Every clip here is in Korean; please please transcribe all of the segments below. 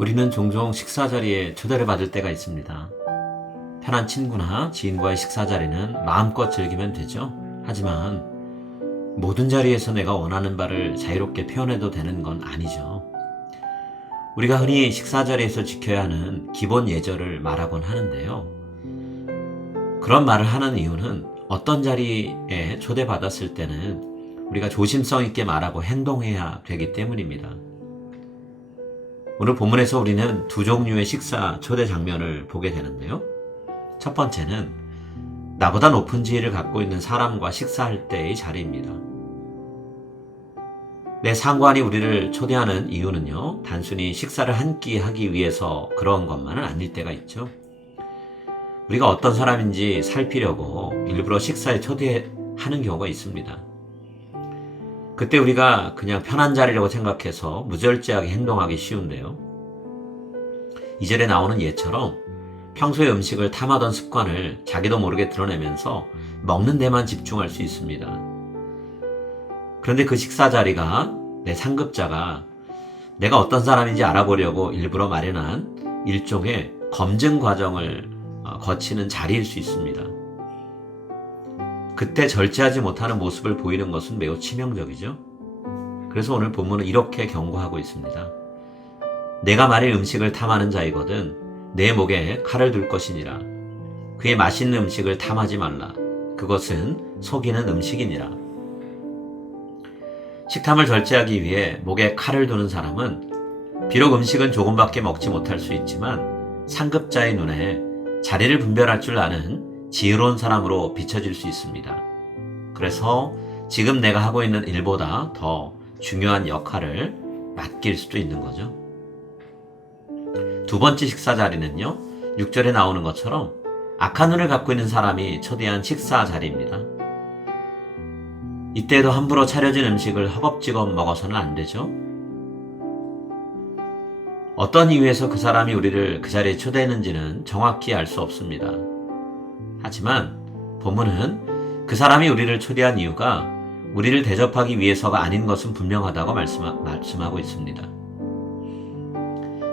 우리는 종종 식사 자리에 초대를 받을 때가 있습니다. 편한 친구나 지인과의 식사 자리는 마음껏 즐기면 되죠. 하지만 모든 자리에서 내가 원하는 바를 자유롭게 표현해도 되는 건 아니죠. 우리가 흔히 식사 자리에서 지켜야 하는 기본 예절을 말하곤 하는데요. 그런 말을 하는 이유는 어떤 자리에 초대받았을 때는 우리가 조심성 있게 말하고 행동해야 되기 때문입니다. 오늘 본문에서 우리는 두 종류의 식사 초대 장면을 보게 되는데요. 첫 번째는 나보다 높은 지위를 갖고 있는 사람과 식사할 때의 자리입니다. 내 상관이 우리를 초대하는 이유는요, 단순히 식사를 한 끼 하기 위해서 그런 것만은 아닐 때가 있죠. 우리가 어떤 사람인지 살피려고 일부러 식사에 초대하는 경우가 있습니다. 그때 우리가 그냥 편한 자리라고 생각해서 무절제하게 행동하기 쉬운데요. 2절에 나오는 예처럼 평소에 음식을 탐하던 습관을 자기도 모르게 드러내면서 먹는 데만 집중할 수 있습니다. 그런데 그 식사 자리가 내 상급자가 내가 어떤 사람인지 알아보려고 일부러 마련한 일종의 검증 과정을 거치는 자리일 수 있습니다. 그때 절제하지 못하는 모습을 보이는 것은 매우 치명적이죠. 그래서 오늘 본문은 이렇게 경고하고 있습니다. 내가 말일 음식을 탐하는 자이거든 내 목에 칼을 둘 것이니라. 그의 맛있는 음식을 탐하지 말라. 그것은 속이는 음식이니라. 식탐을 절제하기 위해 목에 칼을 두는 사람은 비록 음식은 조금밖에 먹지 못할 수 있지만 상급자의 눈에 자리를 분별할 줄 아는 지혜로운 사람으로 비춰질 수 있습니다. 그래서 지금 내가 하고 있는 일보다 더 중요한 역할을 맡길 수도 있는 거죠. 두 번째 식사 자리는요, 6절에 나오는 것처럼 악한 눈을 갖고 있는 사람이 초대한 식사 자리입니다. 이때에도 함부로 차려진 음식을 허겁지겁 먹어서는 안 되죠. 어떤 이유에서 그 사람이 우리를 그 자리에 초대했는지는 정확히 알 수 없습니다. 하지만 본문은 그 사람이 우리를 초대한 이유가 우리를 대접하기 위해서가 아닌 것은 분명하다고 말씀하고 있습니다.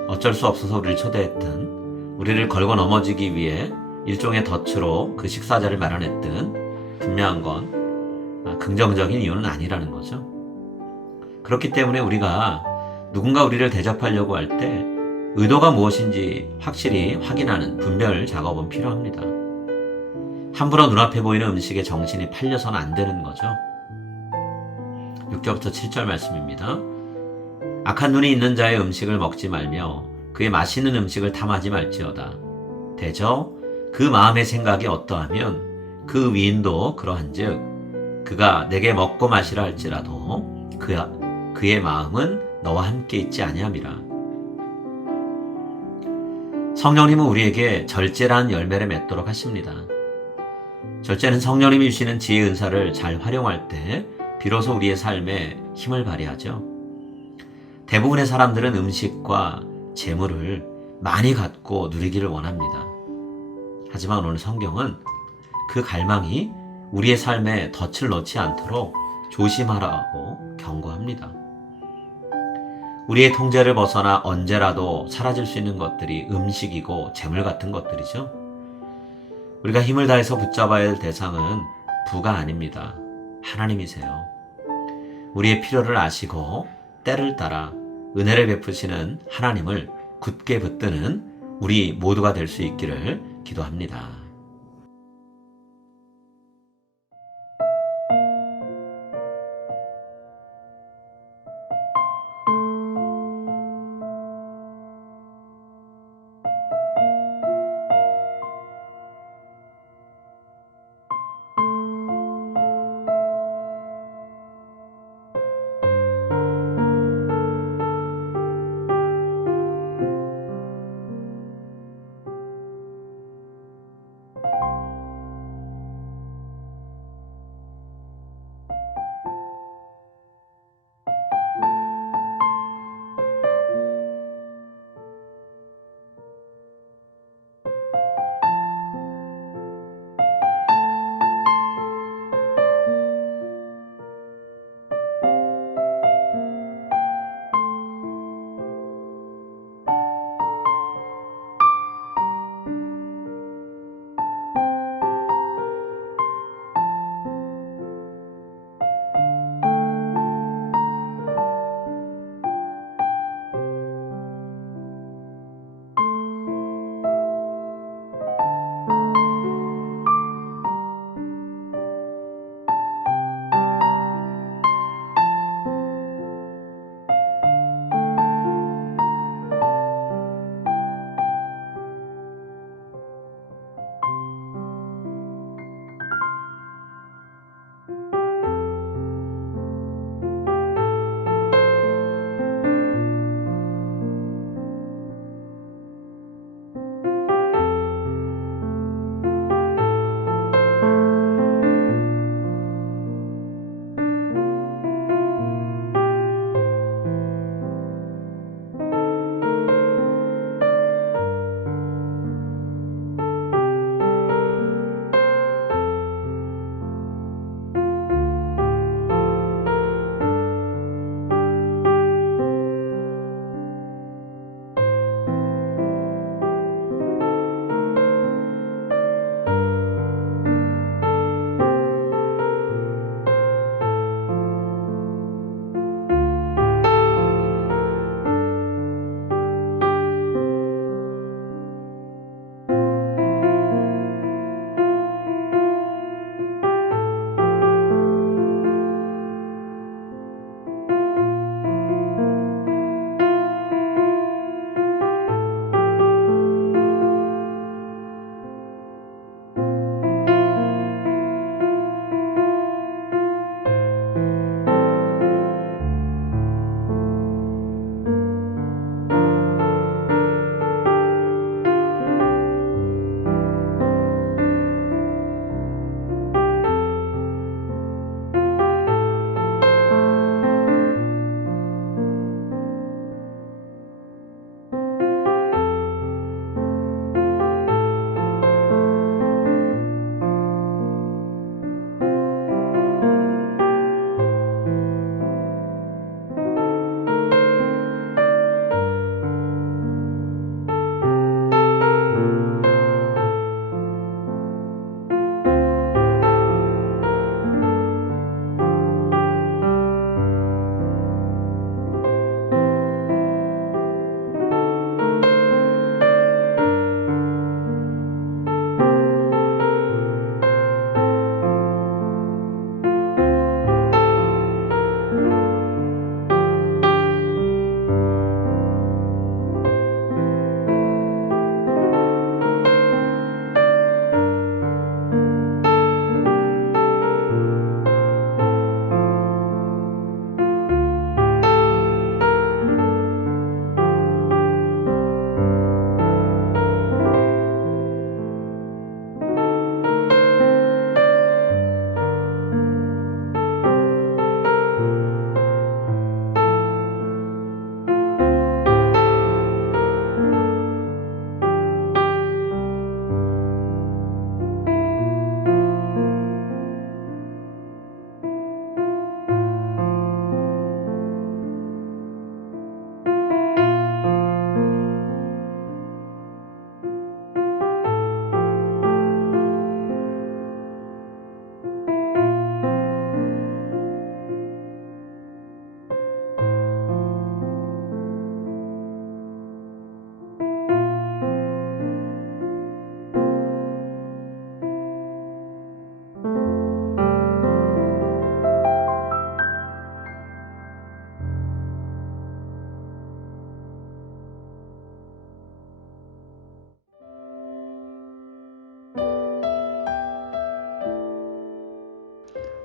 어쩔 수 없어서 우리를 초대했든 우리를 걸고 넘어지기 위해 일종의 덫으로 그 식사자를 마련했든 분명한 건 긍정적인 이유는 아니라는 거죠. 그렇기 때문에 우리가 누군가 우리를 대접하려고 할 때 의도가 무엇인지 확실히 확인하는 분별 작업은 필요합니다. 함부로 눈앞에 보이는 음식에 정신이 팔려서는 안 되는 거죠. 6절부터 7절 말씀입니다. 악한 눈이 있는 자의 음식을 먹지 말며 그의 맛있는 음식을 탐하지 말지어다. 대저 그 마음의 생각이 어떠하면 그 위인도 그러한즉 그가 내게 먹고 마시라 할지라도 그의 마음은 너와 함께 있지 아니함이라. 성령님은 우리에게 절제라는 열매를 맺도록 하십니다. 절제는 성령님이 주시는 지혜 은사를 잘 활용할 때 비로소 우리의 삶에 힘을 발휘하죠. 대부분의 사람들은 음식과 재물을 많이 갖고 누리기를 원합니다. 하지만 오늘 성경은 그 갈망이 우리의 삶에 덫을 넣지 않도록 조심하라고 경고합니다. 우리의 통제를 벗어나 언제라도 사라질 수 있는 것들이 음식이고 재물 같은 것들이죠. 우리가 힘을 다해서 붙잡아야 할 대상은 부가 아닙니다. 하나님이세요. 우리의 필요를 아시고 때를 따라 은혜를 베푸시는 하나님을 굳게 붙드는 우리 모두가 될 수 있기를 기도합니다.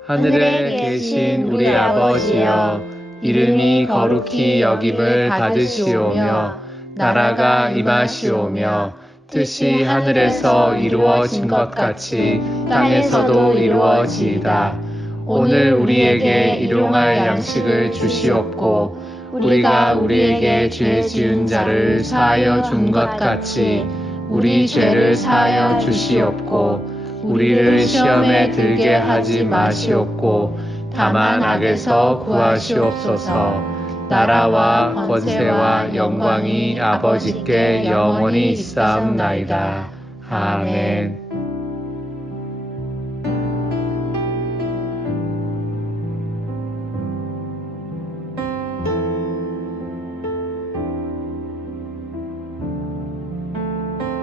하늘에 계신 우리 아버지여, 이름이 거룩히 여김을 받으시오며 나라가 임하시오며 뜻이 하늘에서 이루어진 것 같이 땅에서도 이루어지이다. 오늘 우리에게 일용할 양식을 주시옵고 우리가 우리에게 죄 지은 자를 사하여 준 것 같이 우리 죄를 사하여 주시옵고 우리를 시험에 들게 하지 마시옵고 다만 악에서 구하시옵소서. 나라와 권세와 영광이 아버지께 영원히 있사옵나이다. 아멘.